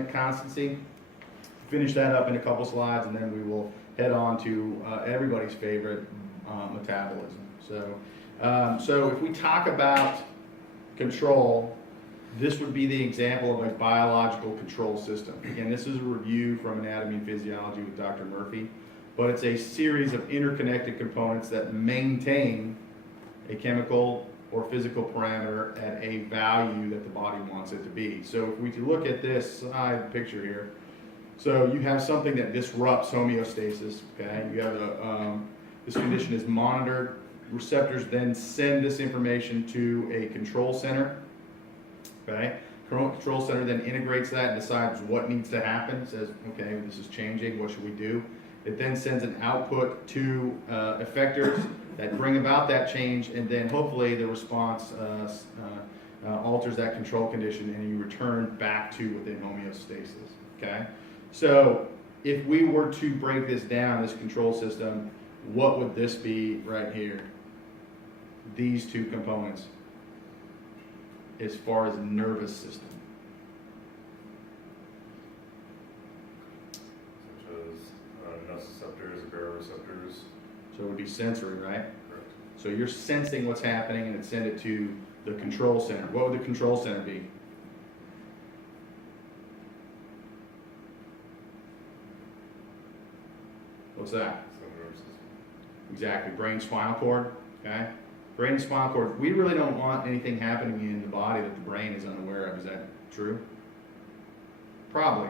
dynamic constancy. Finish that up in a couple slides, and then we will head on to everybody's favorite, metabolism. So if we talk about control, this would be the example of a biological control system. Again, this is a review from Anatomy and Physiology with Dr. Murphy, but it's a series of interconnected components that maintain a chemical or physical parameter at a value that the body wants it to be. So if we look at this side picture here, so you have something that disrupts homeostasis, okay? You have this condition is monitored. Receptors then send this information to a control center, okay? Control center then integrates that and decides what needs to happen, says, okay, this is changing, what should we do? It then sends an output to effectors that bring about that change, and then hopefully the response alters that control condition and you return back to within homeostasis, okay? So if we were to break this down, this control system, what would this be right here? These two components as far as nervous system. Such as nociceptors, baroreceptors. So it would be sensory, right? Correct. So you're sensing what's happening and it send it to the control center. What would the control center be? What's that? Nervous system. Exactly, brain spinal cord, okay? Brain and spinal cord, we really don't want anything happening in the body that the brain is unaware of. Is that true? Probably.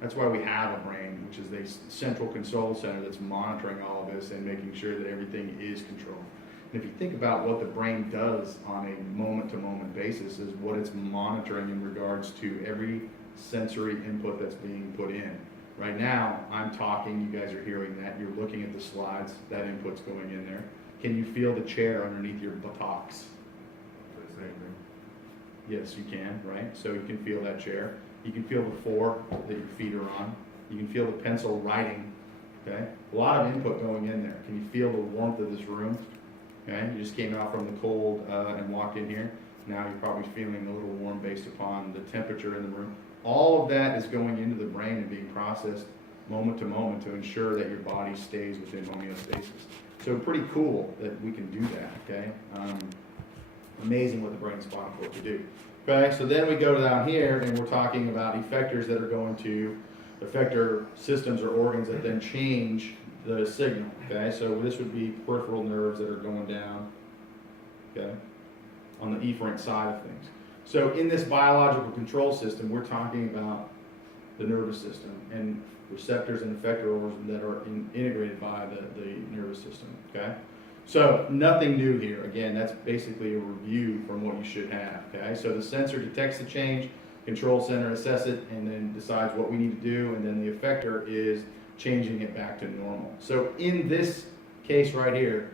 That's why we have a brain, which is the central control center that's monitoring all of this and making sure that everything is controlled. And if you think about what the brain does on a moment-to-moment basis is what it's monitoring in regards to every sensory input that's being put in. Right now, I'm talking, you guys are hearing that, you're looking at the slides, that input's going in there. Can you feel the chair underneath your buttocks? The same thing. Yes, you can, right? So you can feel that chair. You can feel the floor that your feet are on. You can feel the pencil writing, okay? A lot of input going in there. Can you feel the warmth of this room? Okay, you just came out from the cold and walked in here. Now you're probably feeling a little warm based upon the temperature in the room. All of that is going into the brain and being processed moment to moment to ensure that your body stays within homeostasis. So pretty cool that we can do that, okay? Amazing what the brain and spinal cord can do. Okay, so then we go down here and we're talking about effectors that are going to effector systems or organs that then change the signal, okay? So this would be peripheral nerves that are going down, okay, on the efferent side of things. So in this biological control system, we're talking about the nervous system and receptors and effector organs that are integrated by the nervous system, okay? So nothing new here. Again, that's basically a review from what you should have, okay? So the sensor detects the change, control center assess it, and then decides what we need to do, and then the effector is changing it back to normal. So in this case right here,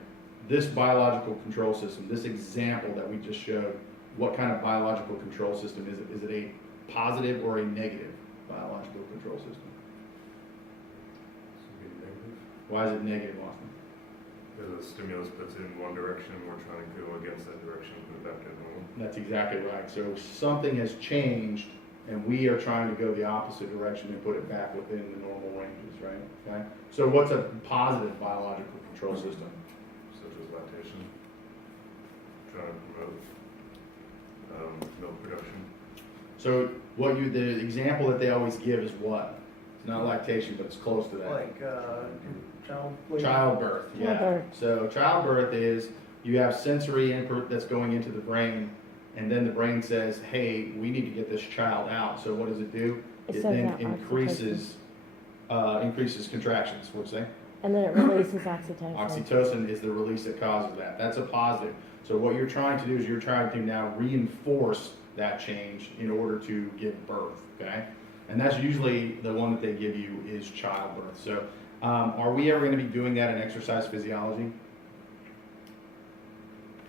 this biological control system, this example that we just showed, what kind of biological control system is it? Is it a positive or a negative biological control system? Should be negative. Why is it negative, Austin? Because the stimulus puts it in one direction, we're trying to go against that direction and put it back to normal. That's exactly right. So something has changed and we are trying to go the opposite direction and put it back within the normal ranges, right? Okay. So what's a positive biological control system? Such as lactation, trying to promote milk production. So the example that they always give is what? It's not lactation, but it's close to that. Like Childbirth, yeah. Childbirth. So childbirth is you have sensory input that's going into the brain, and then the brain says, hey, we need to get this child out. So what does it do? It It sends then out increases contractions. What's that? And then it releases oxytocin. Oxytocin is the release that causes that. That's a positive. So what you're trying to do is you're trying to now reinforce that change in order to give birth, okay? And that's usually the one that they give you is childbirth. So are we ever going to be doing that in exercise physiology?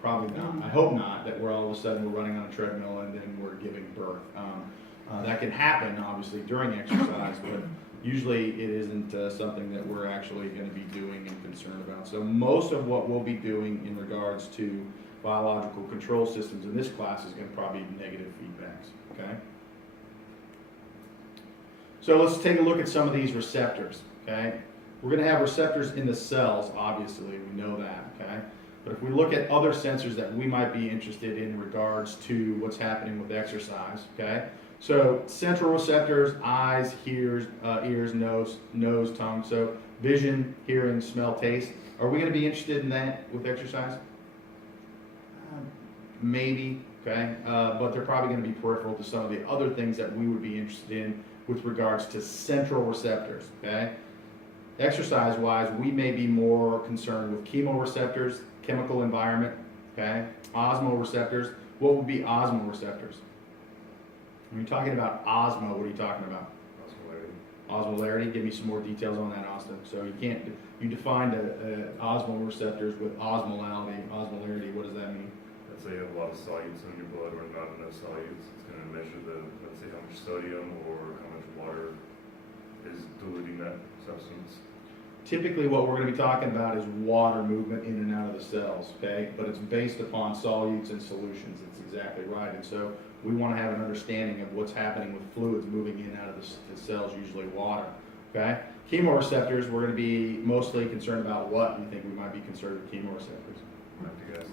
Probably not. I hope not, that we're all of a sudden we're running on a treadmill and then we're giving birth. That can happen, obviously, during exercise, but usually it isn't something that we're actually going to be doing and concerned about. So most of what we'll be doing in regards to biological control systems in this class is going to probably be negative feedbacks, okay? So let's take a look at some of these receptors, okay? We're gonna have receptors in the cells, obviously, we know that, okay? But if we look at other sensors that we might be interested in regards to what's happening with exercise, okay? So central receptors, eyes, ears, nose, tongue. So vision, hearing, smell, taste. Are we gonna be interested in that with exercise? Maybe, okay? But they're probably gonna be peripheral to some of the other things that we would be interested in with regards to central receptors, okay? Exercise-wise, we may be more concerned with chemoreceptors, chemical environment, okay? Osmoreceptors. What would be osmoreceptors? When you're talking about osmo, what are you talking about? Osmolarity. Osmolarity. Give me some more details on that, Austin. So you defined osmoreceptors with osmolarity. What does that mean? Let's say you have a lot of solutes in your blood or not enough solutes. It's going to measure let's say how much sodium or how much water is diluting that substance. Typically, what we're going to be talking about is water movement in and out of the cells, okay? But it's based upon solutes and solutions. It's exactly right. And so we want to have an understanding of what's happening with fluids moving in and out of the cells, usually water, okay? Chemoreceptors, we're going to be mostly concerned about what? You think we might be concerned with chemoreceptors? Lactic acid,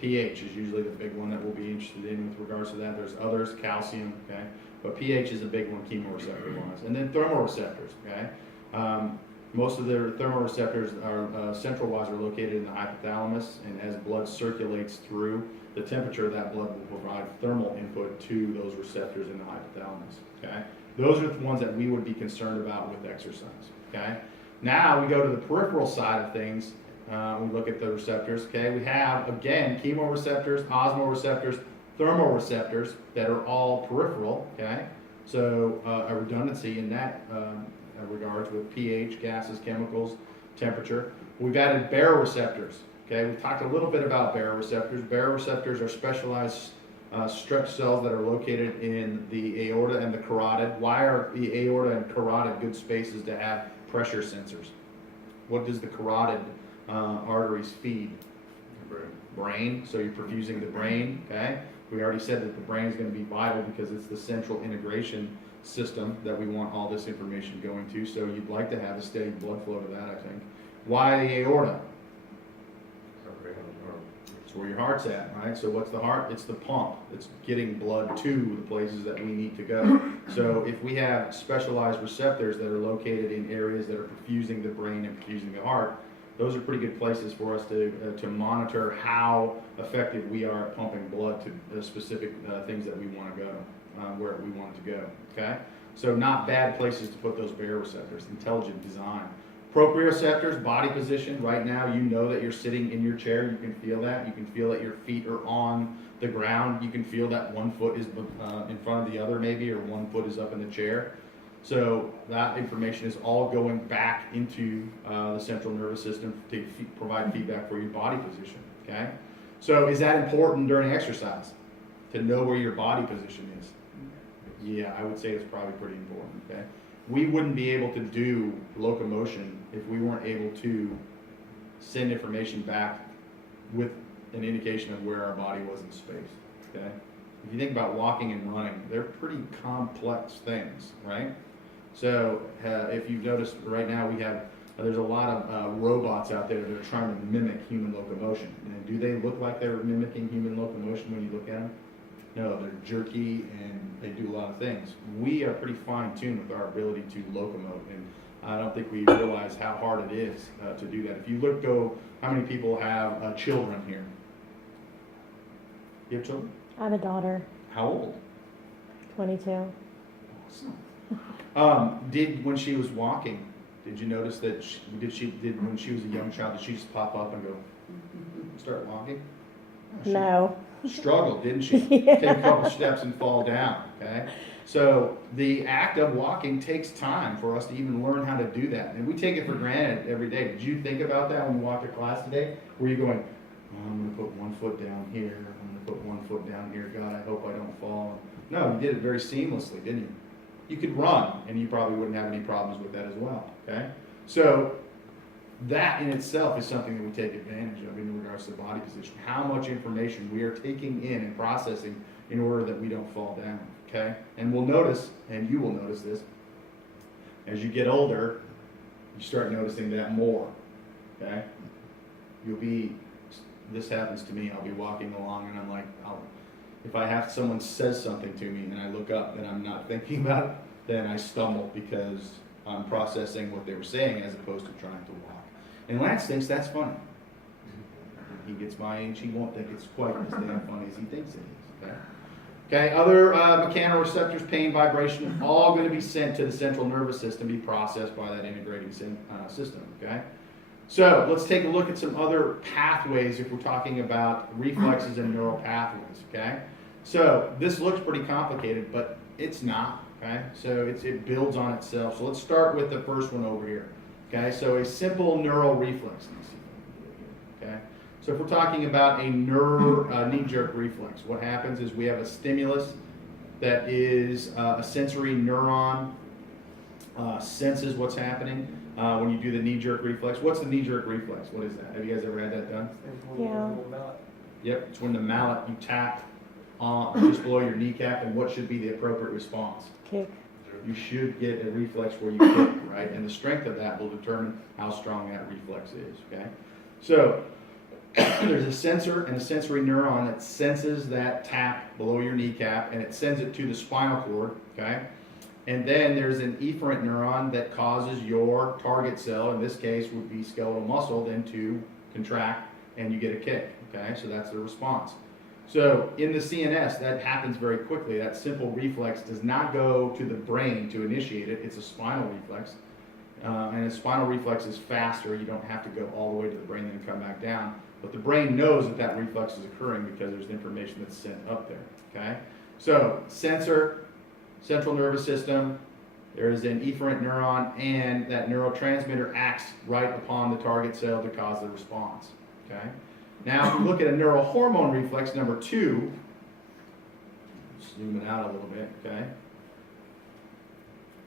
pH. pH is usually the big one that we'll be interested in with regards to that. There's others, calcium, okay? But pH is a big one, chemoreceptor-wise. And then thermoreceptors, okay? Most of their thermoreceptors are central-wise are located in the hypothalamus, and as blood circulates through, the temperature of that blood will provide thermal input to those receptors in the hypothalamus, okay? Those are the ones that we would be concerned about with exercise, okay? Now we go to the peripheral side of things. We look at the receptors, okay? We have, again, chemoreceptors, osmoreceptors, thermoreceptors that are all peripheral, okay? So a redundancy in that regards with pH, gases, chemicals, temperature. We've added baroreceptors, okay? We've talked a little bit about baroreceptors. Baroreceptors are specialized stretch cells that are located in the aorta and the carotid. Why are the aorta and carotid good spaces to have pressure sensors? What does the carotid arteries feed? Brain, so you're perfusing the brain, okay? We already said that the brain is going to be vital because it's the central integration system that we want all this information going to, so you'd like to have a steady blood flow to that, I think. Why the aorta? It's where your heart's at, right? So what's the heart? It's the pump. It's getting blood to the places that we need to go. So if we have specialized receptors that are located in areas that are perfusing the brain and perfusing the heart, those are pretty good places for us to monitor how effective we are at pumping blood to specific things that we want to go, where we want it to go, okay? So not bad places to put those baroreceptors, intelligent design. Proprioceptors, body position. Right now, you know that you're sitting in your chair. You can feel that. You can feel that your feet are on the ground. You can feel that one foot is in front of the other maybe, or one foot is up in the chair. So that information is all going back into the central nervous system to provide feedback for your body position, okay? So is that important during exercise, to know where your body position is? Yeah, I would say it's probably pretty important, okay? We wouldn't be able to do locomotion if we weren't able to send information back with an indication of where our body was in space, okay? If you think about walking and running, they're pretty complex things, right? So if you've noticed right now there's a lot of robots out there that are trying to mimic human locomotion. And do they look like they're mimicking human locomotion when you look at them? No, they're jerky and they do a lot of things. We are pretty fine-tuned with our ability to locomote, and I don't think we realize how hard it is to do that. If you how many people have children here? You have children? I have a daughter, How old? 22. Awesome. When she was walking, did you notice that when she was a young child, did she just pop up and go, start walking? Oh, she No. struggled, didn't she? Yeah. Take a couple steps and fall down, okay? So the act of walking takes time for us to even learn how to do that. And we take it for granted every day. Did you think about that when you walked to class today? Were you going, oh, I'm going to put one foot down here, I'm going to put one foot down here, God, I hope I don't fall. No, you did it very seamlessly, didn't you? You could run, and you probably wouldn't have any problems with that as well, okay? So that in itself is something that we take advantage of in regards to the body position. How much information we are taking in and processing in order that we don't fall down, okay? And we'll notice, and you will notice this, As you get older, you start noticing that more, okay? This happens to me, I'll be walking along and I'm like, if I have someone says something to me and I look up and I'm not thinking about it, then I stumble because I'm processing what they were saying as opposed to trying to walk. And Lance thinks that's funny. He gets my age, he won't think it's quite as damn funny as he thinks it is, okay? Okay, other mechanoreceptors, pain, vibration, all going to be sent to the central nervous system, be processed by that integrating system, okay? So let's take a look at some other pathways if we're talking about reflexes and neural pathways, okay? So this looks pretty complicated, but it's not, okay? So it builds on itself. So let's start with the first one over here, okay? So a simple neural reflex, let me see if I can do it here, okay? So if we're talking about a knee-jerk reflex, what happens is we have a stimulus that is a sensory neuron, senses what's happening when you do the knee-jerk reflex. What's the knee-jerk reflex? What is that? Have you guys ever had that done? Yeah. Yep, it's when the mallet, you tap on just below your kneecap, and what should be the appropriate response? Kick. You should get a reflex where you kick, right? And the strength of that will determine how strong that reflex is, okay? So there's a sensor and a sensory neuron that senses that tap below your kneecap, and it sends it to the spinal cord, okay? And then there's an efferent neuron that causes your target cell, in this case would be skeletal muscle, then to contract and you get a kick, okay? So that's the response. So in the CNS, that happens very quickly. That simple reflex does not go to the brain to initiate it. It's a spinal reflex. And a spinal reflex is faster. You don't have to go all the way to the brain and come back down. But the brain knows that that reflex is occurring because there's information that's sent up there, okay? So sensor, central nervous system, there is an efferent neuron, and that neurotransmitter acts right upon the target cell to cause the response, okay? Now, if we look at a neurohormone reflex, number 2, zoom it out a little bit, okay?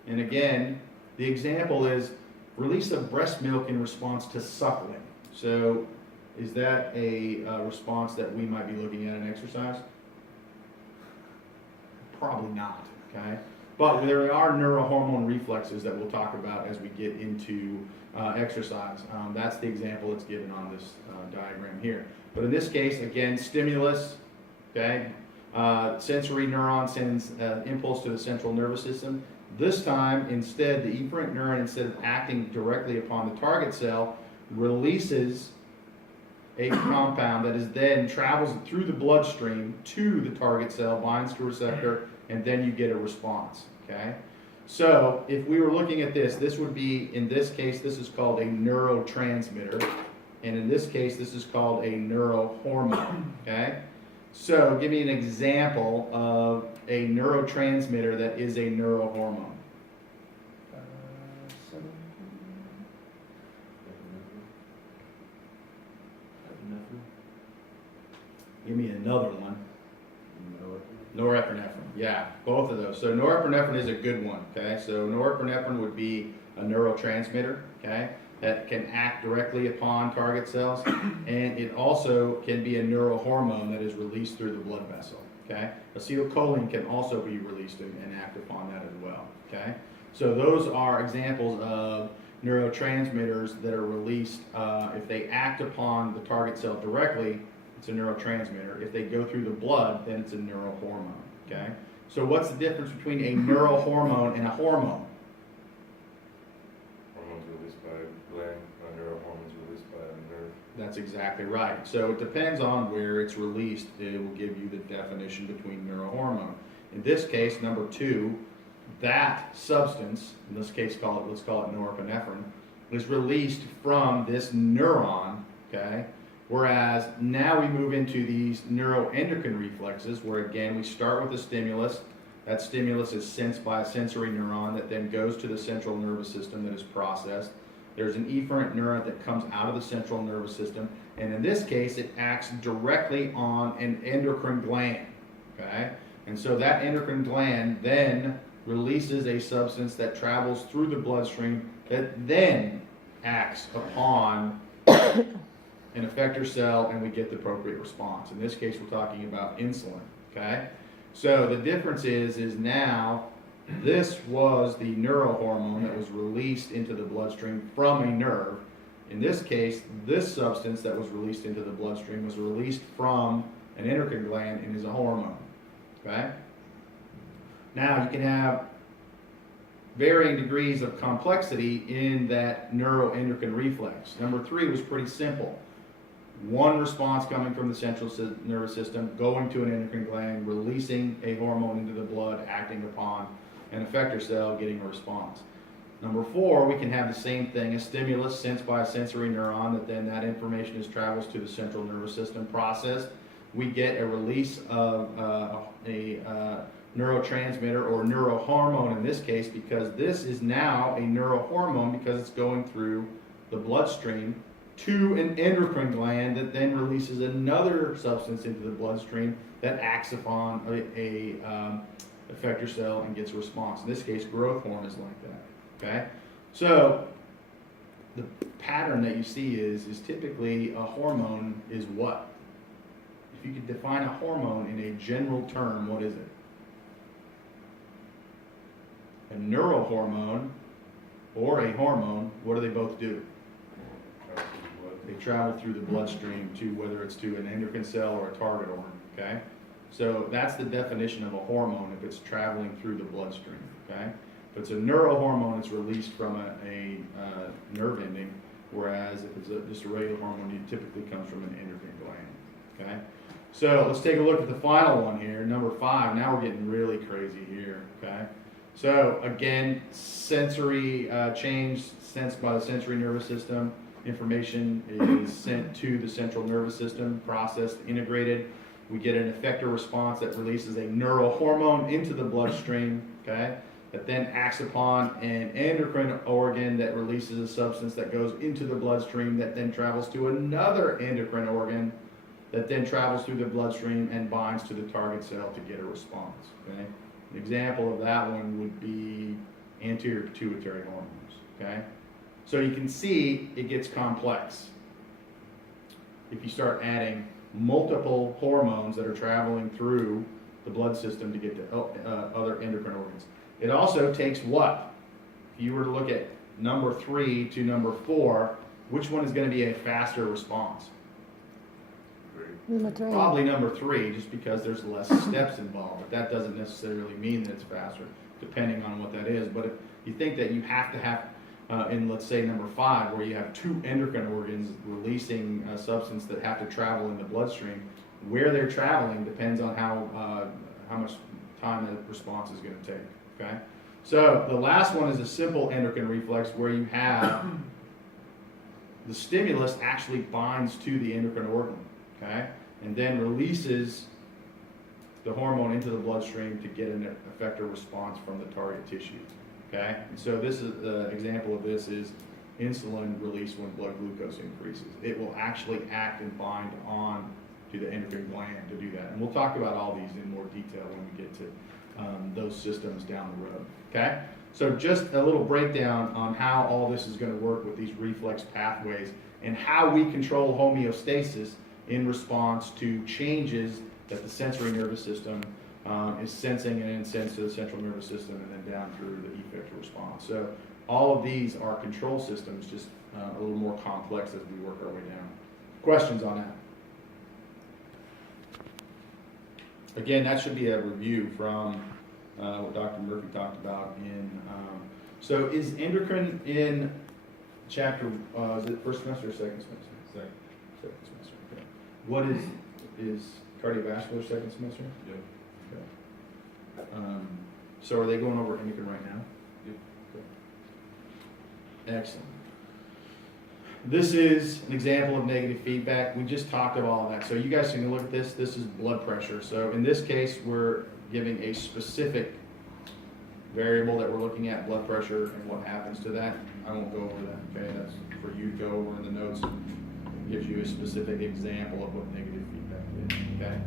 And again, the example is release of breast milk in response to suckling. So is that a response that we might be looking at in exercise? Probably not, okay? But there are neurohormone reflexes that we'll talk about as we get into exercise. That's the example that's given on this diagram here. But in this case, again, stimulus, okay? Sensory neuron sends impulse to the central nervous system. This time, instead, the efferent neuron, instead of acting directly upon the target cell, releases a compound that is then travels through the bloodstream to the target cell, binds to a receptor, and then you get a response, okay? So if we were looking at this, this would be, in this case, this is called a neurotransmitter, and in this case, this is called a neurohormone, okay? So give me an example of a neurotransmitter that is a neurohormone. Give me another one. Norepinephrine, yeah, both of those. So norepinephrine is a good one, okay? So norepinephrine would be a neurotransmitter, okay, that can act directly upon target cells, and it also can be a neurohormone that is released through the blood vessel, okay? Acetylcholine can also be released and act upon that as well, okay? So those are examples of neurotransmitters that are released. If they act upon the target cell directly, it's a neurotransmitter. If they go through the blood, then it's a neurohormone, okay? So what's the difference between a neurohormone and a hormone? Hormones released by a gland, neurohormones released by a nerve. That's exactly right. So it depends on where it's released. It will give you the definition between neurohormone. In this case, number 2, that substance, in this case, let's call it norepinephrine, is released from this neuron, okay? Whereas now we move into these neuroendocrine reflexes, where again we start with a stimulus. That stimulus is sensed by a sensory neuron that then goes to the central nervous system that is processed. There's an efferent neuron that comes out of the central nervous system, and in this case it acts directly on an endocrine gland, okay? And so that endocrine gland then releases a substance that travels through the bloodstream that then acts upon an effector cell, and we get the appropriate response. In this case, we're talking about insulin, okay? So the difference is now This was the neurohormone that was released into the bloodstream from a nerve. In this case, this substance that was released into the bloodstream was released from an endocrine gland and is a hormone. Okay? Now, you can have varying degrees of complexity in that neuroendocrine reflex. Number 3 was pretty simple. One response coming from the central nervous system, going to an endocrine gland, releasing a hormone into the blood, acting upon an effector cell, getting a response. Number 4, we can have the same thing, a stimulus sensed by a sensory neuron, that information travels to the central nervous system, processed. We get a release of a neurotransmitter or neurohormone in this case, because this is now a neurohormone because it's going through the bloodstream to an endocrine gland that then releases another substance into the bloodstream that acts upon a effector cell and gets a response. In this case, growth hormone is like that. Okay, so the pattern that you see is typically a hormone is what? If you could define a hormone in a general term, what is it? A neurohormone or a hormone, what do they both do? They travel through the bloodstream to, whether it's to an endocrine cell or a target organ, okay? So that's the definition of a hormone if it's traveling through the bloodstream, okay? If it's a neurohormone, it's released from a nerve ending, whereas if it's just a regular hormone, it typically comes from an endocrine gland, okay? So let's take a look at the final one here, number 5. Now we're getting really crazy here, okay? So again, sensory change sensed by the sensory nervous system. Information is sent to the central nervous system, processed, integrated. We get an effector response that releases a neurohormone into the bloodstream, okay? That then acts upon an endocrine organ that releases a substance that goes into the bloodstream that then travels to another endocrine organ that then travels through the bloodstream and binds to the target cell to get a response, okay? An example of that one would be anterior pituitary hormones, okay? So you can see it gets complex. If you start adding multiple hormones that are traveling through the blood system to get to other endocrine organs. It also takes what? If you were to look at number 3 to number 4, which one is going to be a faster response? Number 3. Probably number 3, just because there's less steps involved. But that doesn't necessarily mean that it's faster, depending on what that is. But if you think that you have to have, in let's say number 5, where you have 2 endocrine organs releasing a substance that have to travel in the bloodstream, where they're traveling depends on how much time the response is going to take. Okay, so the last one is a simple endocrine reflex where you have the stimulus actually binds to the endocrine organ. Okay, and then releases the hormone into the bloodstream to get an effector response from the target tissue. Okay, and so this is the example of this is insulin release when blood glucose increases. It will actually act and bind on to the endocrine gland to do that. And we'll talk about all these in more detail when we get to those systems down the road. Okay, so just a little breakdown on how all this is going to work with these reflex pathways and how we control homeostasis in response to changes that the sensory nervous system is sensing and then sends to the central nervous system and then down through the effector response. So all of these are control systems, just a little more complex as we work our way down. Questions on that? Again, that should be a review from what Dr. Murphy talked about in, so is endocrine in chapter, is it first semester or second semester? Second semester, okay. What is cardiovascular second semester? Yeah. Okay. So are they going over endocrine right now? Yep. Okay. Excellent. This is an example of negative feedback. We just talked about all of that. So you guys can look at this. This is blood pressure. So in this case, we're giving a specific variable that we're looking at, blood pressure, and what happens to that. I won't go over that, okay? That's for you to go over in the notes. It gives you a specific example of what negative feedback is, okay?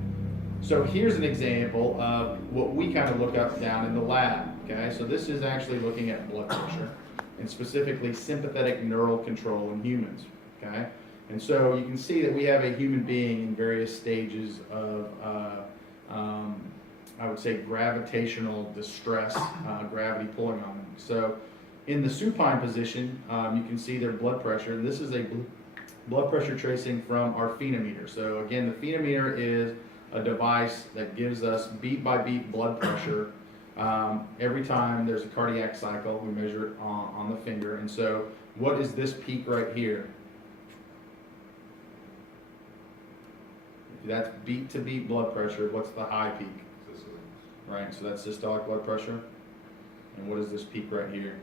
So here's an example of what we kind of look up down in the lab, okay? So this is actually looking at blood pressure, and specifically sympathetic neural control in humans, okay? And so you can see that we have a human being in various stages of I would say, gravitational distress, gravity pulling on them. So in the supine position, you can see their blood pressure. This is a blood pressure tracing from our phenometer. So again, the phenometer is a device that gives us beat by beat blood pressure. Every time there's a cardiac cycle, we measure it on the finger. And so what is this peak right here? That's beat to beat blood pressure. What's the high peak? Right, so that's systolic blood pressure. And what is this peak right here?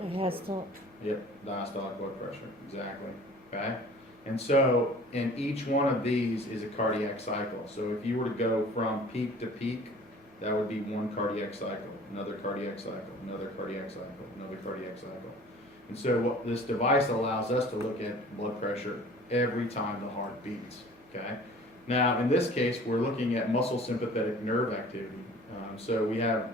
Diastolic. Yep, diastolic blood pressure, exactly, okay? And so, in each one of these is a cardiac cycle. So if you were to go from peak to peak, that would be one cardiac cycle, another cardiac cycle, another cardiac cycle, another cardiac cycle. And so what this device allows us to look at blood pressure every time the heart beats, okay? Now, in this case, we're looking at muscle sympathetic nerve activity. So we have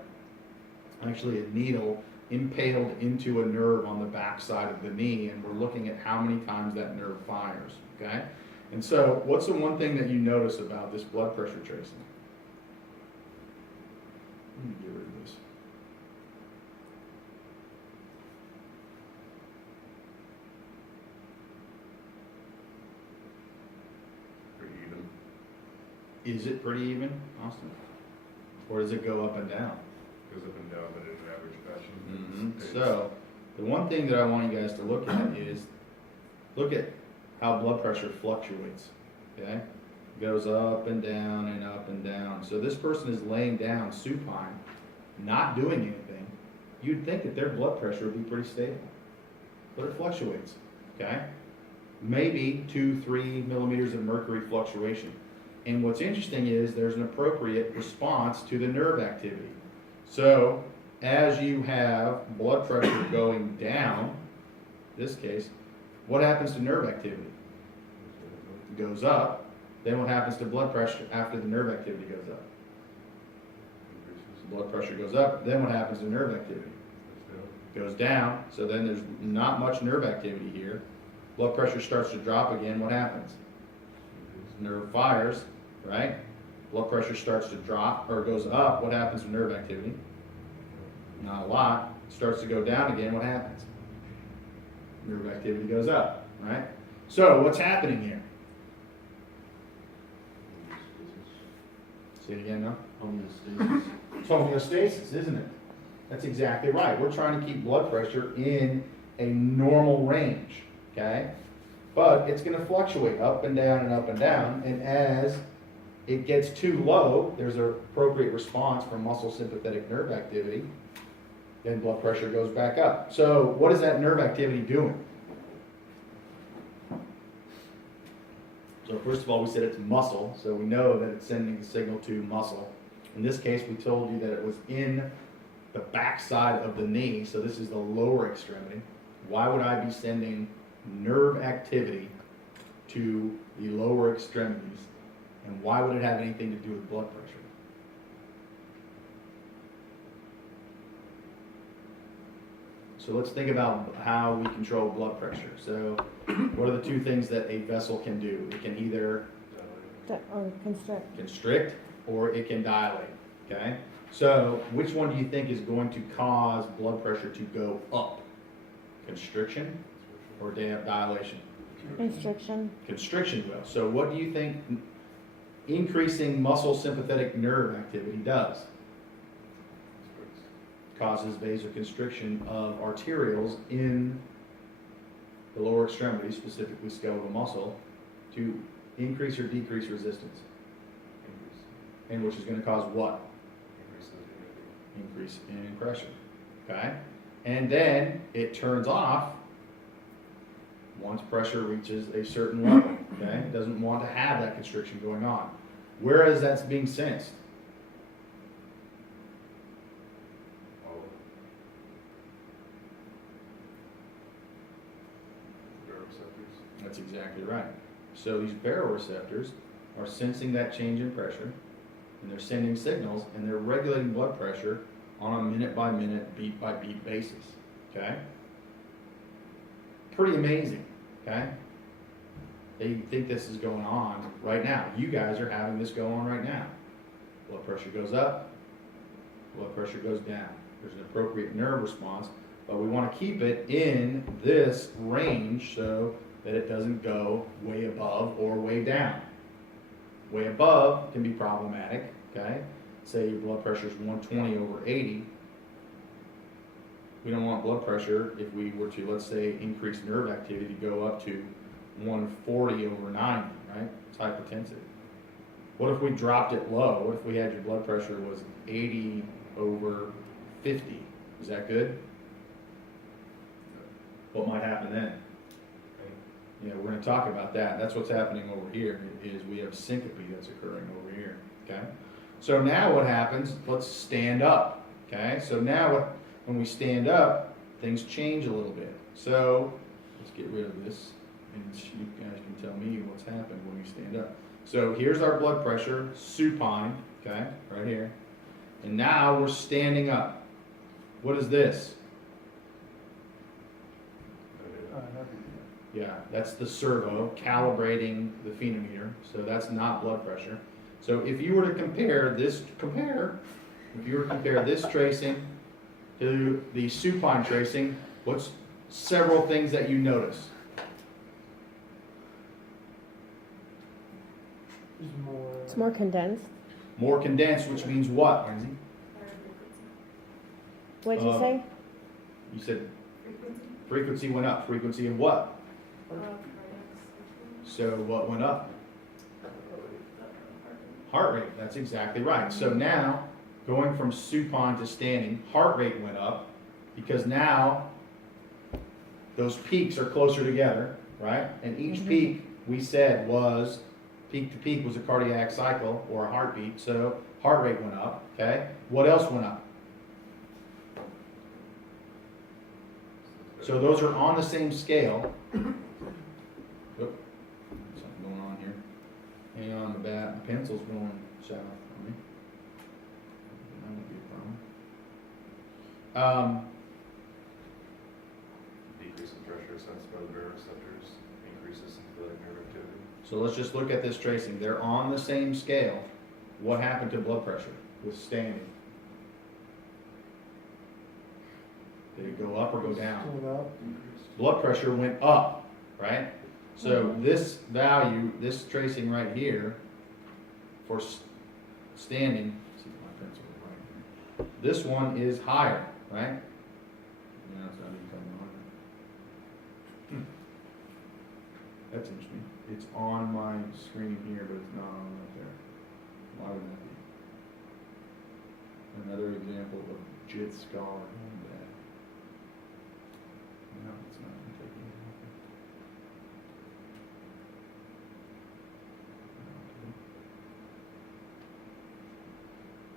actually a needle impaled into a nerve on the back side of the knee, and we're looking at how many times that nerve fires, okay? And so what's the one thing that you notice about this blood pressure tracing? Let me get rid of this. Pretty even. Is it pretty even, Austin? Or does it go up and down? Goes up and down, but in an average fashion. It's- So, the one thing that I want you guys to look at is, look at how blood pressure fluctuates, okay? Goes up and down and up and down. So this person is laying down supine, not doing anything. You'd think that their blood pressure would be pretty stable, but it fluctuates, okay? Maybe 2-3 millimeters of mercury fluctuation. And what's interesting is there's an appropriate response to the nerve activity. So, as you have blood pressure going down, this case, what happens to nerve activity? It goes up. Then what happens to blood pressure after the nerve activity goes up? Blood pressure goes up. Then what happens to nerve activity? It goes down. So then there's not much nerve activity here. Blood pressure starts to drop again. What happens? Nerve fires, right? Blood pressure starts to drop or goes up. What happens to nerve activity? Not a lot. Starts to go down again. What happens? Nerve activity goes up, right? So what's happening here? Say it again now. Homeostasis. It's homeostasis, isn't it? That's exactly right. We're trying to keep blood pressure in a normal range, okay? But it's going to fluctuate up and down and up and down, and as it gets too low, there's an appropriate response from muscle sympathetic nerve activity, then blood pressure goes back up. So what is that nerve activity doing? So first of all, we said it's muscle, so we know that it's sending the signal to muscle. In this case, we told you that it was in the backside of the knee, so this is the lower extremity. Why would I be sending nerve activity to the lower extremities, and why would it have anything to do with blood pressure? So let's think about how we control blood pressure. So what are the two things that a vessel can do? It can either Or constrict. constrict or it can dilate, okay? So which one do you think is going to cause blood pressure to go up? Constriction or dilation? Constriction. Constriction will. So what do you think increasing muscle sympathetic nerve activity does? Causes vasoconstriction of arterioles in the lower extremities, specifically skeletal muscle, to increase or decrease resistance. And which is going to cause what? Increase in pressure. Okay? And then it turns off once pressure reaches a certain level. Okay? It doesn't want to have that constriction going on. Whereas that's being sensed. That's exactly right. So these baroreceptors are sensing that change in pressure, and they're sending signals, and they're regulating blood pressure on a minute-by-minute, beat-by-beat basis, okay? Pretty amazing, okay? They think this is going on right now. You guys are having this go on right now. Blood pressure goes up, blood pressure goes down. There's an appropriate nerve response, but we want to keep it in this range so that it doesn't go way above or way down. Way above can be problematic, okay? Say your blood pressure is 120 over 80. We don't want blood pressure, if we were to, let's say, increase nerve activity, to go up to 140 over 90, right? It's hypertensive. What if we dropped it low? What if we had your blood pressure was 80 over 50? Is that good? What might happen then? Yeah, we're going to talk about that. That's what's happening over here, is we have syncope that's occurring over here, okay? So now what happens, let's stand up, okay? So now when we stand up, things change a little bit. So let's get rid of this, and you guys can tell me what's happened when we stand up. So here's our blood pressure, supine, okay, right here. And now we're standing up. What is this? Yeah, that's the servo calibrating the phenometer, so that's not blood pressure. So if you were to compare this tracing to the supine tracing, what's several things that you notice? It's more condensed. More condensed, which means what, Lindsay? What'd you say? You said frequency went up. Frequency of what? So what went up? Heart rate. That's exactly right. So now, going from supine to standing, heart rate went up because now those peaks are closer together, right? And each peak we said was, peak to peak was a cardiac cycle or a heartbeat. So heart rate went up, okay? What else went up? So those are on the same scale. Oop, something going on here. Hang on, the pencil's going south on me. That won't be a problem. Decrease in pressure sensed by the baroreceptors, increases sympathetic nerve activity. So let's just look at this tracing. They're on the same scale. What happened to blood pressure with standing? Did it go up or go down? Blood pressure went up, right? So this value, this tracing right here for standing, let's see if my pencil is right here. This one is higher, right? Yeah, it's not even coming on. That's interesting. It's on my screen here, but it's not on right there. Why would that be? Another example of JIT scholar. No, it's not taking it.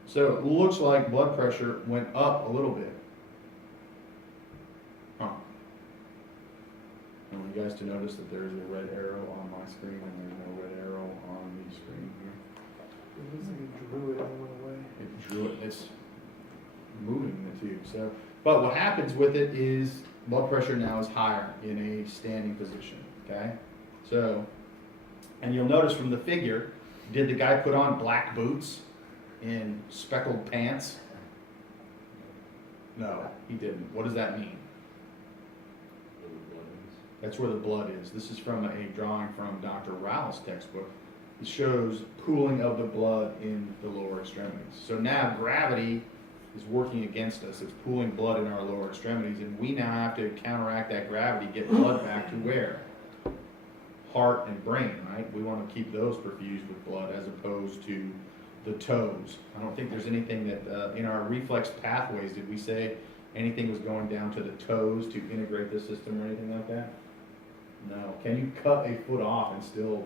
So it looks like blood pressure went up a little bit. Huh. I want you guys to notice that there is a red arrow on my screen and there's no red arrow on the screen here. It looks like it drew it and went away. It drew it, it's moving the tube. So, but what happens with it is blood pressure now is higher in a standing position, okay? So, and you'll notice from the figure, did the guy put on black boots and speckled pants? No, he didn't. What does that mean? That's where the blood is. This is from a drawing from Dr. Rao's textbook. It shows pooling of the blood in the lower extremities. So now gravity is working against us. It's pooling blood in our lower extremities, and we now have to counteract that gravity, get blood back to where? Heart and brain, right? We want to keep those perfused with blood as opposed to the toes. I don't think there's anything that, in our reflex pathways, did we say anything was going down to the toes to integrate the system or anything like that? No. Can you cut a foot off and still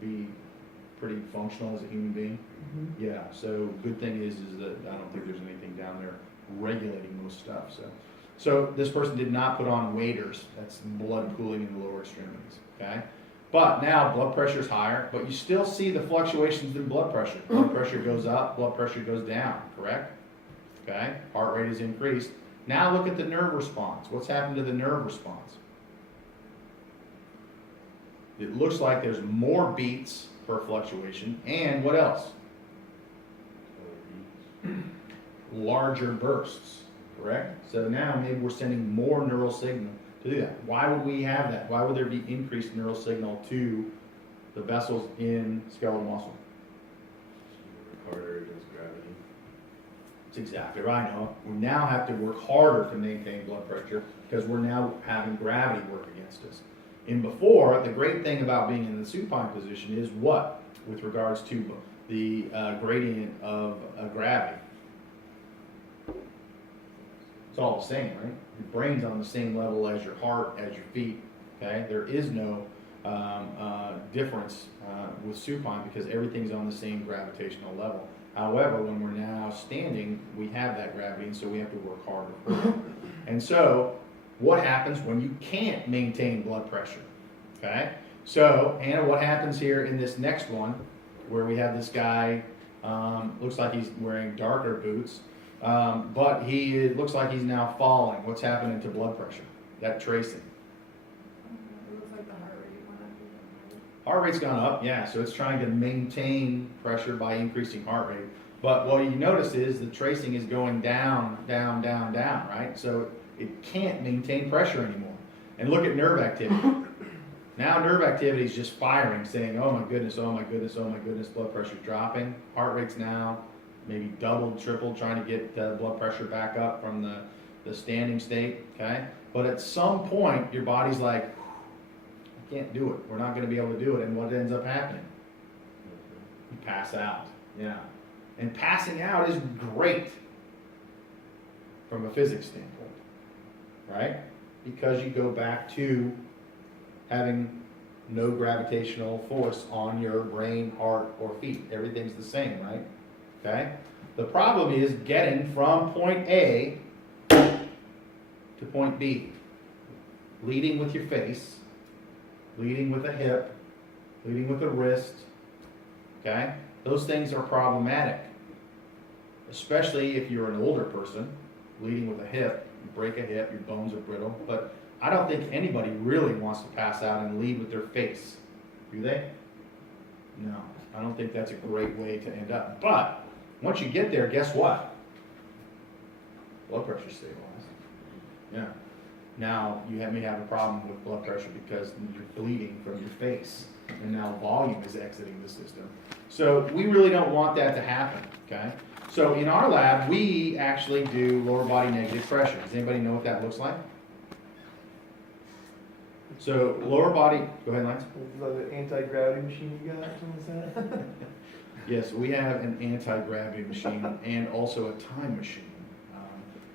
be pretty functional as a human being? Yeah, so good thing is that I don't think there's anything down there regulating most stuff. So this person did not put on waders. That's blood pooling in the lower extremities, okay? But now blood pressure is higher, but you still see the fluctuations in blood pressure. Blood pressure goes up, blood pressure goes down, correct? Okay, heart rate is increased. Now look at the nerve response. What's happened to the nerve response? It looks like there's more beats per fluctuation, and what else? Larger bursts, correct? So now maybe we're sending more neural signal to do that. Why would we have that? Why would there be increased neural signal to the vessels in skeletal muscle? Harder against gravity. That's exactly right, Noah. We now have to work harder to maintain blood pressure because we're now having gravity work against us. And before, the great thing about being in the supine position is what? With regards to the gradient of gravity. It's all the same, right? Your brain's on the same level as your heart, as your feet, okay? There is no difference with supine because everything's on the same gravitational level. However, when we're now standing, we have that gravity, and so we have to work harder for it. And so, what happens when you can't maintain blood pressure? Okay? So, Hannah, what happens here in this next one, where we have this guy, looks like he's wearing darker boots, but it looks like he's now falling. What's happening to blood pressure? That tracing. It looks like the heart rate went up. Heart rate's gone up, yeah, so it's trying to maintain pressure by increasing heart rate. But what you notice is the tracing is going down, down, down, down, right? So it can't maintain pressure anymore. And look at nerve activity. Now nerve activity is just firing, saying, oh my goodness, oh my goodness, oh my goodness, blood pressure dropping. Heart rate's now maybe doubled, tripled, trying to get blood pressure back up from the standing state, okay? But at some point, your body's like, I can't do it. We're not going to be able to do it. And what ends up happening? You pass out. Yeah. And passing out is great from a physics standpoint, right? Because you go back to having no gravitational force on your brain, heart, or feet. Everything's the same, right? Okay? The problem is getting from point A to point B. Leading with your face, leading with a hip, leading with a wrist, okay? Those things are problematic, especially if you're an older person. Leading with a hip, you break a hip, your bones are brittle, but I don't think anybody really wants to pass out and lead with their face, do they? No, I don't think that's a great way to end up. But once you get there, guess what? Blood pressure stabilized. Yeah. Now you may have a problem with blood pressure because you're bleeding from your face, and now volume is exiting the system. So we really don't want that to happen, okay? So in our lab, we actually do lower body negative pressure. Does anybody know what that looks like? So lower body, go ahead, Lance. Is that an anti-gravity machine you got, something like that? Yes, we have an anti-gravity machine and also a time machine.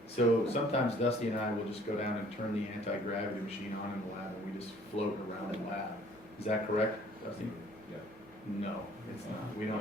So sometimes Dusty and I will just go down and turn the anti-gravity machine on in the lab, and we just float around the lab. Is that correct, Dusty? Yeah. No, it's not. We don't.